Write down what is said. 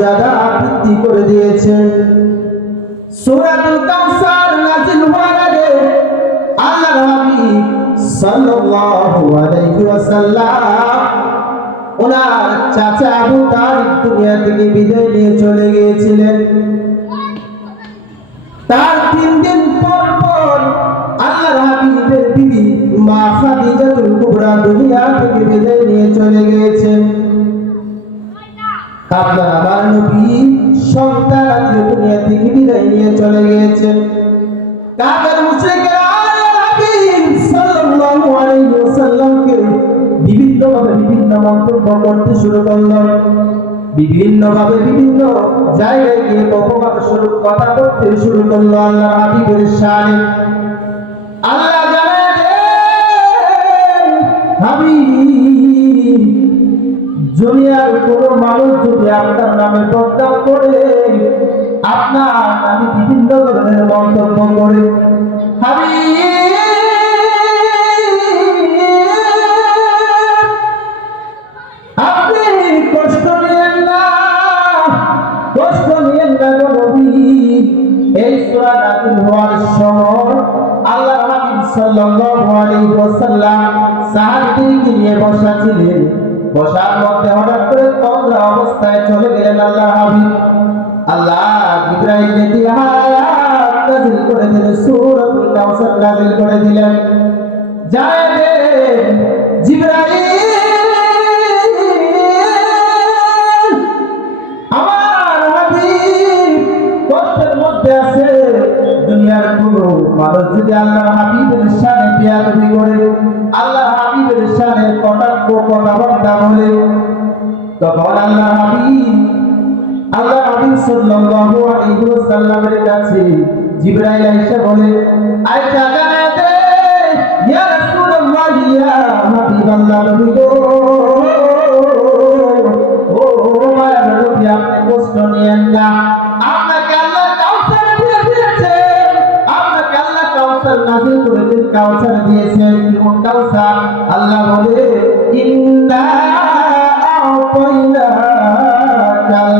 মর্যাদা বৃদ্ধি করে দিয়েছেন। সূরাতুল কাউসার নাযিল হওয়ার আগে আল্লাহর হাবিব সাল্লাল্লাহু আলাইহি ওয়াসাল্লাম ওনার চাচা আবু তালিব দুনিয়া থেকে বিদায় নিয়ে চলে গিয়েছিলেন। তার 3 দিন পর আল্লাহর হাবিবের বিবি মা খাদিজাতুল কুবরা দুনিয়া থেকে বিদায় নিয়ে চলে গিয়েছেন। আপনার আমার নবী সন্তান দুনিয়া থেকে বিদায় নিয়ে চলে গিয়েছেন। কাফের মুশরিকরা আল্লাহর হাবিব সাল্লাল্লাহু আলাইহি ওয়াসাল্লামকে বিভিন্নভাবে বিভিন্ন মন্তব্য করতে শুরু করল। বিভিন্নভাবে বিভিন্ন জায়গায় গিয়ে অপমান স্বরূপ কথা বলতে শুরু করলো আল্লাহর হাবিবের শানে। আল্লাহ জানেন হাবিব, দুনিয়ার কোন মানুষ যদি আপনার নামে বদনাম করে, আপনার নামে বিভিন্ন ধরনের মন্তব্য করে, হাবিব আপনি কষ্ট নিয়েন না, কষ্ট নিয়েন না গো নবী। এই সূরা নাযিল হওয়ার সময় আল্লাহর হাবিব সাল্লাল্লাহু আলাইহি ওয়াসাল্লাম সাহাবীদেরকে নিয়ে বসা ছিলেন। বসার মধ্যে হঠাৎ করে তন্দ্রা অবস্থায় চলে গেলেন আল্লাহর হাবিব। আল্লাহ জিবরাইলকে দিয়ে আয়াত নাযিল করে দিলেন, সূরাতুল কাউসার নাযিল করে দিলেন। জানেন জিবরাইল দুনিয়ার কোন মানুষ যদি আল্লাহর হাবিবের শানে বেয়াদবি করে, আল্লাহর হাবিবের শানে কটাক্ষ কথাবার্তা বলে, তখন আল্লাহর হাবিব সাল্লাল্লাহু আলাইহি ওয়াসাল্লামের কাছে জিবরাইল এসে বলে, আয়েশা জানাতে দে ইয়া রাসূলুল্লাহ, ইয়া হাবিবাল্লাহ, নবী গো, ও মায়া নবী, আপনি কষ্ট নিয়েন না, আপনাকে আল্লাহ কাউসার দিয়েছেন, আপনাকে আল্লাহ কাউসার নাযিল করেছেন, কাউসার দিয়েছেন। কোন কাউসার? আল্লাহ বলে ইন্না আ'তাইনাকাল